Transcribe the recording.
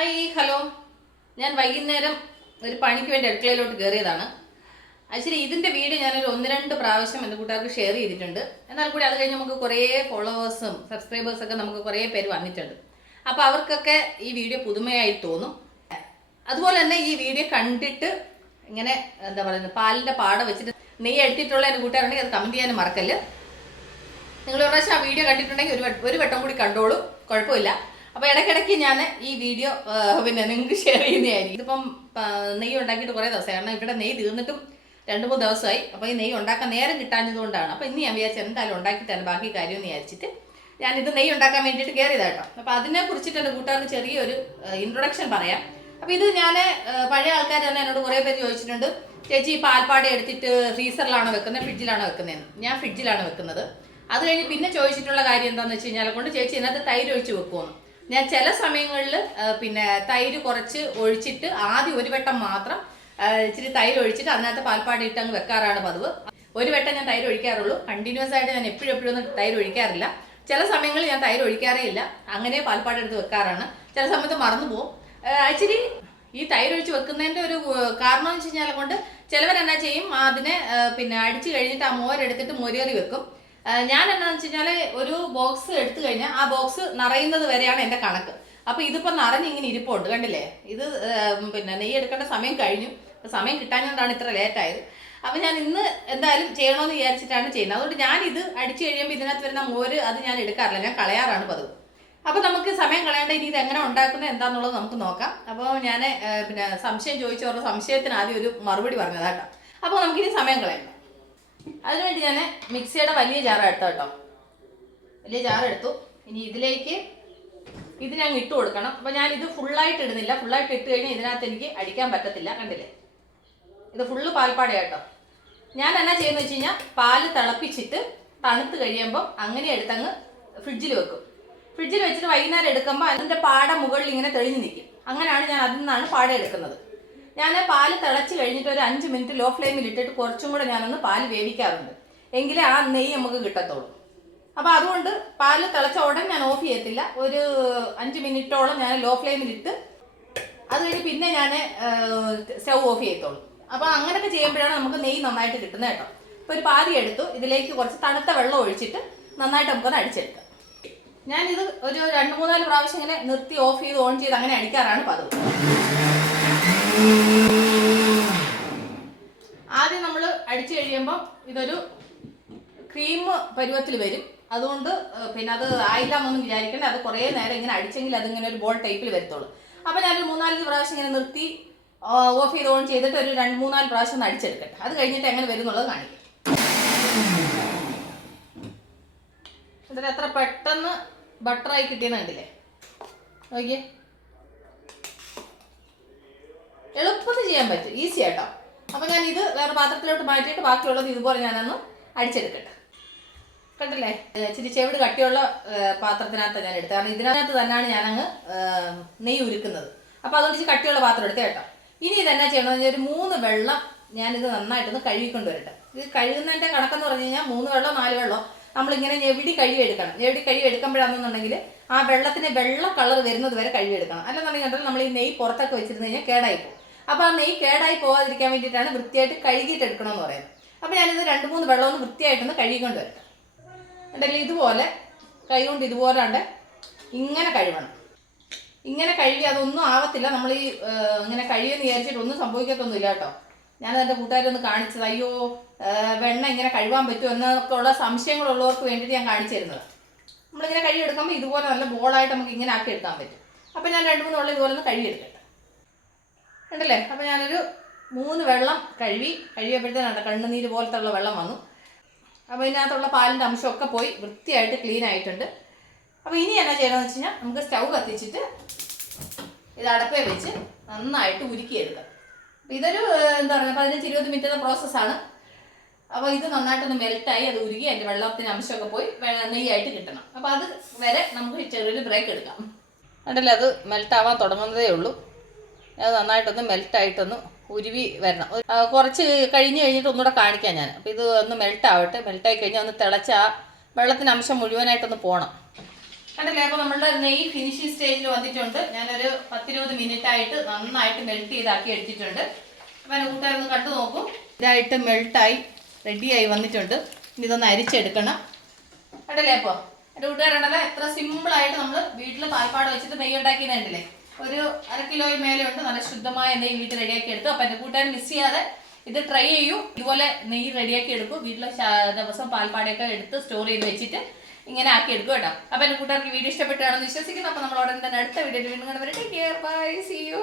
Hi hello. ഞാൻ വൈകുന്നേരം ഒരു പണിക്ക് വേണ്ടി അടുക്കളയിലോട്ട് കയറിയതാണ് ആക്ച്വലി ഇതിന്റെ വീഡിയോ ഞാനൊരു ഒന്ന് രണ്ട് പ്രാവശ്യം എന്റെ കൂട്ടുകാർക്ക് ഷെയർ ചെയ്തിട്ടുണ്ട്. എന്നാൽ കൂടി അത് കഴിഞ്ഞ് നമുക്ക് കുറേ ഫോളോവേഴ്സും സബ്സ്ക്രൈബേഴ്സൊക്കെ നമുക്ക് കുറേ പേര് വന്നിട്ടുണ്ട്. അപ്പോൾ അവർക്കൊക്കെ ഈ വീഡിയോ പുതുമയായി തോന്നും. അതുപോലെ തന്നെ ഈ വീഡിയോ കണ്ടിട്ട് ഇങ്ങനെ എന്താ പറയുന്നത് പാലിന്റെ പാട വെച്ചിട്ട് നെയ്യ് എടുത്തിട്ടുള്ള എന്റെ കൂട്ടുകാരുണ്ടെങ്കിൽ അത് കമന്റ് ചെയ്യാനും മറക്കല്ല്. നിങ്ങൾ ഒരു പ്രാവശ്യം ആ വീഡിയോ കണ്ടിട്ടുണ്ടെങ്കിൽ ഒരു ഒരു വട്ടം കൂടി കണ്ടോളൂ. കുഴപ്പമില്ല. അപ്പോൾ ഇടയ്ക്കിടയ്ക്ക് ഞാൻ ഈ വീഡിയോ പിന്നെ നിങ്ങൾക്ക് ഷെയർ ചെയ്യുന്നതായിരിക്കും. ഇതിപ്പം നെയ്യ് ഉണ്ടാക്കിയിട്ട് കുറേ ദിവസമായി. കാരണം ഇവിടെ നെയ്യ് തീർന്നിട്ടും രണ്ട് മൂന്ന് ദിവസമായി. അപ്പോൾ ഈ നെയ്യ് ഉണ്ടാക്കാൻ നേരം കിട്ടാഞ്ഞതുകൊണ്ടാണ്. അപ്പോൾ ഇന്ന് ഞാൻ വിചാരിച്ചു എന്തായാലും ഉണ്ടാക്കിയിട്ടാണ് ബാക്കി കാര്യം എന്ന് വിചാരിച്ചിട്ട് ഞാനിത് നെയ്യ് ഉണ്ടാക്കാൻ വേണ്ടിയിട്ട് കയറിയതാട്ടോ അപ്പോൾ അതിനെ കുറിച്ചിട്ട് എന്റെ കൂട്ടുകാർക്ക് ചെറിയൊരു ഇൻട്രൊഡക്ഷൻ പറയാം. അപ്പോൾ ഇത് ഞാൻ പഴയ ആൾക്കാർ തന്നെ എന്നോട് കുറേ പേര് ചോദിച്ചിട്ടുണ്ട്. ചേച്ചി പാൽപ്പാട എടുത്തിട്ട് ഫ്രീസറിലാണോ വെക്കുന്നത് ഫ്രിഡ്ജിലാണോ വെക്കുന്നതെന്ന്? ഞാൻ ഫ്രിഡ്ജിലാണ് വെക്കുന്നത്. അത് കഴിഞ്ഞ് പിന്നെ ചോദിച്ചിട്ടുള്ള കാര്യം എന്താണെന്ന് വെച്ച് കഴിഞ്ഞാൽ കൊണ്ട് ചേച്ചി ഇതിനകത്ത് തൈര് ഒഴിച്ച് വെക്കുമെന്ന് ഞാൻ ചില സമയങ്ങളിൽ പിന്നെ തൈര് കുറച്ച് ഒഴിച്ചിട്ട് ആദ്യം ഒരു വട്ടം മാത്രം ഇച്ചിരി തൈര് ഒഴിച്ചിട്ട് അതിനകത്ത് പാൽപ്പാടി ഇട്ട് അങ്ങ് വെക്കാറാണ് പതിവ്. ഒരു വട്ടം ഞാൻ തൈര് ഒഴിക്കാറുള്ളൂ. കണ്ടിന്യൂസ് ആയിട്ട് ഞാൻ എപ്പോഴും എപ്പോഴും ഒന്നും തൈര് ഒഴിക്കാറില്ല. ചില സമയങ്ങളിൽ ഞാൻ തൈര് ഒഴിക്കാറേ ഇല്ല. അങ്ങനെ പാൽപ്പാടി എടുത്ത് വെക്കാറാണ്. ചില സമയത്ത് മറന്നു പോകും ആക്ച്വലി ഈ തൈര് ഒഴിച്ച് വെക്കുന്നതിന്റെ ഒരു കാരണം എന്ന് വെച്ച് കഴിഞ്ഞാൽ കൊണ്ട് ചിലവരെന്നാ ചെയ്യും? അതിനെ പിന്നെ അടിച്ചു കഴിഞ്ഞിട്ട് ആ മോരെടുത്തിട്ട് മൊരേറി വെക്കും. ഞാൻ എന്താണെന്ന് വെച്ച് കഴിഞ്ഞാൽ ഒരു ബോക്സ് എടുത്തു കഴിഞ്ഞാൽ ആ ബോക്സ് നിറയുന്നത് വരെയാണ് എന്റെ കണക്ക്. അപ്പൊ ഇതിപ്പോ നിറഞ്ഞിങ്ങനെ ഇരിപ്പുണ്ട് കണ്ടില്ലേ? ഇത് പിന്നെ നെയ്യ് എടുക്കേണ്ട സമയം കഴിഞ്ഞു. സമയം കിട്ടാഞ്ഞതാണ് ഇത്ര ലേറ്റ് ആയത്. അപ്പൊ ഞാൻ ഇന്ന് എന്തായാലും ചെയ്യണമെന്ന് വിചാരിച്ചിട്ടാണ് ചെയ്യുന്നത്. അതുകൊണ്ട് ഞാൻ ഇത് അടിച്ചു കഴിയുമ്പോൾ ഇതിനകത്ത് വരുന്ന മോര് അത് ഞാൻ എടുക്കാറില്ല. ഞാൻ കളയാറാണ് പതിവ്. അപ്പോൾ നമുക്ക് സമയം കളയേണ്ട ഇനി എങ്ങനെ ഉണ്ടാക്കുന്നത് എന്താന്നുള്ളത് നമുക്ക് നോക്കാം. അപ്പോൾ ഞാൻ പിന്നെ സംശയം ചോദിച്ചവരുടെ സംശയത്തിന് ആദ്യം ഒരു മറുപടി പറഞ്ഞതാട്ടോ. അപ്പോൾ നമുക്കിനി സമയം കളയണ്ട അതിനുവേണ്ടി ഞാൻ മിക്സിയുടെ വലിയ ജാറ എടുത്ത കേട്ടോ. വലിയ ജാറ എടുത്തു. ഇനി ഇതിലേക്ക് ഇത് ഞാൻ ഇട്ട് കൊടുക്കണം. അപ്പോൾ ഞാൻ ഇത് ഫുള്ളായിട്ട് ഇടുന്നില്ല. ഫുള്ളായിട്ട് ഇട്ട് കഴിഞ്ഞാൽ ഇതിനകത്ത് എനിക്ക് അടിക്കാൻ പറ്റത്തില്ല. കണ്ടില്ലേ? ഇത് ഫുള്ള് പാൽപ്പാട കേട്ടോ. ഞാൻ എന്നാ ചെയ്യുന്നത് വെച്ച് കഴിഞ്ഞാൽ പാൽ തിളപ്പിച്ചിട്ട് തണുത്ത് കഴിയുമ്പോൾ അങ്ങനെ എടുത്തങ്ങ് ഫ്രിഡ്ജിൽ വെക്കും. ഫ്രിഡ്ജിൽ വെച്ചിട്ട് വൈകുന്നേരം എടുക്കുമ്പോൾ അതിന്റെ പാട മുകളിൽ ഇങ്ങനെ തെളിഞ്ഞ് നിൽക്കും അങ്ങനെയാണ് ഞാൻ അതിൽ നിന്നാണ് പാട എടുക്കുന്നത്. ഞാൻ പാൽ തിളച്ച് കഴിഞ്ഞിട്ട് ഒരു അഞ്ച് മിനിറ്റ് ലോ ഫ്ലെയിമിൽ ഇട്ടിട്ട് കുറച്ചും കൂടെ ഞാനൊന്ന് പാൽ വേവിക്കാറുണ്ട്. എങ്കിലേ ആ നെയ്യ് നമുക്ക് കിട്ടത്തുള്ളൂ. അപ്പോൾ അതുകൊണ്ട് പാൽ തിളച്ച ഉടൻ ഞാൻ ഓഫ് ചെയ്യത്തില്ല. ഒരു അഞ്ച് മിനിറ്റോളം ഞാൻ ലോ ഫ്ലെയിമിൽ ഇട്ട് അത് കഴിഞ്ഞ് പിന്നെ ഞാൻ സ്റ്റൗ ഓഫ് ചെയ്യത്തുള്ളൂ. അപ്പോൾ അങ്ങനെയൊക്കെ ചെയ്യുമ്പോഴാണ് നമുക്ക് നെയ്യ് നന്നായിട്ട് കിട്ടുന്നത് കേട്ടോ. ഇപ്പോൾ ഒരു പാതി എടുത്തു. ഇതിലേക്ക് കുറച്ച് തണുത്ത വെള്ളം ഒഴിച്ചിട്ട് നന്നായിട്ട് നമുക്കൊന്ന് അടിച്ചെടുക്കാം. ഞാനിത് ഒരു രണ്ട് മൂന്നാൽ പ്രാവശ്യം ഇങ്ങനെ നിർത്തി ഓഫ് ചെയ്ത് ഓൺ ചെയ്ത് അങ്ങനെ അടിക്കാറാണ് പതിവ്. ആദ്യം നമ്മൾ അടിച്ചു കഴിയുമ്പോൾ ഇതൊരു ക്രീം പരുവത്തിൽ വരും. അതുകൊണ്ട് പിന്നെ അത് ആയില്ല എന്നൊന്നും വിചാരിക്കേണ്ട. അത് കുറേ നേരം ഇങ്ങനെ അടിച്ചെങ്കിൽ അതിങ്ങനെ ഒരു ബോൾ ടൈപ്പിൽ വരത്തുള്ളൂ. അപ്പോൾ ഞാനൊരു മൂന്നാൽ പ്രാവശ്യം ഇങ്ങനെ നിർത്തി ഓഫ് ചെയ്ത് ഓൺ ചെയ്തിട്ട് ഒരു രണ്ട് മൂന്നാൽ പ്രാവശ്യം ഒന്ന് അടിച്ചെടുക്കട്ടെ. അത് കഴിഞ്ഞിട്ട് എങ്ങനെ വരും എന്നുള്ളത് കാണിക്കും. ഇതിന് എത്ര പെട്ടെന്ന് ബട്ടറായി കിട്ടിയെന്ന് കണ്ടില്ലേ? ചെയ്യാൻ പറ്റും. ഈസി ആട്ടോ. അപ്പൊ ഞാൻ ഇത് വേറെ പാത്രത്തിലോട്ട് മാറ്റിയിട്ട് ബാക്കിയുള്ളത് ഇതുപോലെ ഞാനൊന്ന് അടിച്ചെടുക്കട്ടെ. കണ്ടില്ലേ? ഇച്ചിരി ചെവിട് കട്ടിയുള്ള പാത്രത്തിനകത്ത് ഞാൻ എടുത്തത്. കാരണം ഇതിനകത്ത് തന്നെയാണ് ഞാനങ്ങ് നെയ്യ് ഉരുക്കുന്നത്. അപ്പൊ അതുകൊണ്ട് ഇച്ചിരി കട്ടിയുള്ള പാത്രം എടുത്തേ കേട്ടോ. ഇനി ഇതെന്നാ ചെയ്യണമെന്ന് വെച്ചാൽ ഒരു മൂന്ന് വെള്ളം ഞാനിത് നന്നായിട്ടൊന്ന് കഴുകിക്കൊണ്ട് വരട്ടെ ഇത് കഴുകുന്നതിന്റെ കണക്കെന്ന് പറഞ്ഞു കഴിഞ്ഞാൽ മൂന്ന് വെള്ളം നാല് വെള്ളം നമ്മളിങ്ങനെ ഞെവിടി കഴുകി എടുക്കണം ഞെവിടി കഴുകി എടുക്കുമ്പോഴാണെന്നുണ്ടെങ്കിൽ ആ വെള്ളത്തിന് വെള്ള കളർ വരുന്നത് വരെ കഴുകി എടുക്കണം അല്ലെന്നുണ്ടെങ്കിൽ നമ്മൾ ഈ നെയ്യ് പുറത്തൊക്കെ വെച്ചിരുന്ന് കഴിഞ്ഞാൽ കേടായി പോകും. അപ്പോൾ ആ നെയ്യ് കേടായി പോകാതിരിക്കാൻ വേണ്ടിയിട്ടാണ് വൃത്തിയായിട്ട് കഴുകിയിട്ട് എടുക്കണമെന്ന് പറയുന്നത്. അപ്പോൾ ഞാനിത് രണ്ട് മൂന്ന് വെള്ളം ഒന്ന് വൃത്തിയായിട്ടൊന്ന് കഴുകിക്കൊണ്ട് വരട്ടെ ഉണ്ടല്ലോ ഇതുപോലെ കൈ കൊണ്ട് ഇതുപോലെ ഉണ്ട് ഇങ്ങനെ കഴുകണം. ഇങ്ങനെ കഴുകി അതൊന്നും ആവത്തില്ല. നമ്മൾ ഈ ഇങ്ങനെ കഴുകിയെന്ന് വിചാരിച്ചിട്ട് ഒന്നും സംഭവിക്കത്തൊന്നുമില്ല കേട്ടോ. ഞാൻ എന്റെ കൂട്ടുകാരൊന്ന് കാണിച്ചത്. അയ്യോ വെണ്ണ ഇങ്ങനെ കഴുകാൻ പറ്റുമോ എന്നൊക്കെ ഉള്ള സംശയങ്ങളുള്ളവർക്ക് വേണ്ടിയിട്ട് ഞാൻ കാണിച്ചു തരുന്നത് നമ്മളിങ്ങനെ കഴുകി എടുക്കുമ്പോൾ ഇതുപോലെ നല്ല ബോളായിട്ട് നമുക്ക് ഇങ്ങനെ ആക്കി എടുക്കാൻ പറ്റും. അപ്പോൾ ഞാൻ രണ്ട് മൂന്ന് വെള്ളം ഇതുപോലെ ഒന്ന് കഴുകി എടുക്കട്ടെ ഉണ്ടല്ലേ അപ്പോൾ ഞാനൊരു മൂന്ന് വെള്ളം കഴുകി കഴുകിയപ്പോഴത്തേനാണ് കണ്ണുനീര് പോലത്തെ ഉള്ള വെള്ളം വന്നു. അപ്പോൾ ഇതിനകത്തുള്ള പാലിന്റെ അംശമൊക്കെ പോയി വൃത്തിയായിട്ട് ക്ലീൻ ആയിട്ടുണ്ട്. അപ്പോൾ ഇനി എന്നാ ചെയ്യണമെന്ന് വെച്ച് കഴിഞ്ഞാൽ നമുക്ക് സ്റ്റൗ കത്തിച്ചിട്ട് ഇത് അടപ്പേ വെച്ച് നന്നായിട്ട് ഉരുക്കിയെടുക്കാം. അപ്പോൾ ഇതൊരു എന്താ പറയുക പതിനഞ്ച് ഇരുപത് മിനിറ്റ് പ്രോസസ്സാണ് അപ്പോൾ ഇത് നന്നായിട്ടൊന്ന് മെൽറ്റായി അത് ഉരുകി അതിന്റെ വെള്ളത്തിന് അംശമൊക്കെ പോയി നെയ്യായിട്ട് കിട്ടണം. അപ്പോൾ അത് വരെ നമുക്ക് ചെറിയൊരു ബ്രേക്ക് എടുക്കാം. അതല്ലേ അത് മെൽറ്റാവാൻ തുടങ്ങുന്നതേ ഉള്ളൂ. അത് നന്നായിട്ടൊന്ന് മെൽട്ടായിട്ടൊന്ന് ഉരുവി വരണം. കുറച്ച് കഴിഞ്ഞ് കഴിഞ്ഞിട്ട് ഒന്നുകൂടെ കാണിക്കാം ഞാൻ. അപ്പോൾ ഇത് ഒന്ന് മെൽറ്റ് ആവട്ടെ മെൽറ്റായി കഴിഞ്ഞാൽ ഒന്ന് തിളച്ച ആ വെള്ളത്തിന്റെ അംശം മുഴുവനായിട്ടൊന്ന് പോകണം കണ്ടല്ലേ? അപ്പോൾ നമ്മളുടെ നെയ്യ് ഫിനിഷിങ് സ്റ്റേജിൽ വന്നിട്ടുണ്ട്. ഞാനൊരു പത്തിരുപത് മിനിറ്റ് ആയിട്ട് നന്നായിട്ട് മെൽറ്റ് ചെയ്താക്കി എടുത്തിട്ടുണ്ട്. അപ്പം എന്റെ കൂട്ടുകാരൊന്ന് കണ്ടു നോക്കും. ഇതായിട്ട് മെൽട്ടായി റെഡിയായി വന്നിട്ടുണ്ട്. ഇനി ഇതൊന്ന് അരിച്ചെടുക്കണം. കണ്ടല്ലേ അപ്പോൾ എന്റെ കൂട്ടുകാരുണ്ടല്ലോ എത്ര സിമ്പിളായിട്ട് നമ്മൾ വീട്ടിൽ പാൽപ്പാട് വെച്ചിട്ട് നെയ്യ് ഉണ്ടാക്കിയതുണ്ടല്ലേ ഒരു അര കിലോയിൽ മേലെ ഉണ്ട്. നല്ല ശുദ്ധമായ നെയ്യ് വീട്ടിൽ റെഡിയാക്കി എടുത്തു. അപ്പം എന്റെ കൂട്ടുകാർ മിസ് ചെയ്യാതെ ഇത് ട്രൈ ചെയ്യൂ. ഇതുപോലെ നെയ്യ് റെഡിയാക്കി എടുക്കും. വീട്ടിലെ ദിവസം പാൽപ്പാടയൊക്കെ എടുത്ത് സ്റ്റോർ ചെയ്ത് വെച്ചിട്ട് ഇങ്ങനെ ആക്കി എടുക്കും കേട്ടോ. അപ്പം എന്റെ കൂട്ടുകാർക്ക് വീഡിയോ ഇഷ്ടപ്പെട്ടാണെന്ന് വിശ്വസിക്കുന്നു. അപ്പം നമ്മൾ ഉടനെ തന്നെ അടുത്ത വീഡിയോയിൽ വീണ്ടും കാണുമ്പോൾ take care bye see you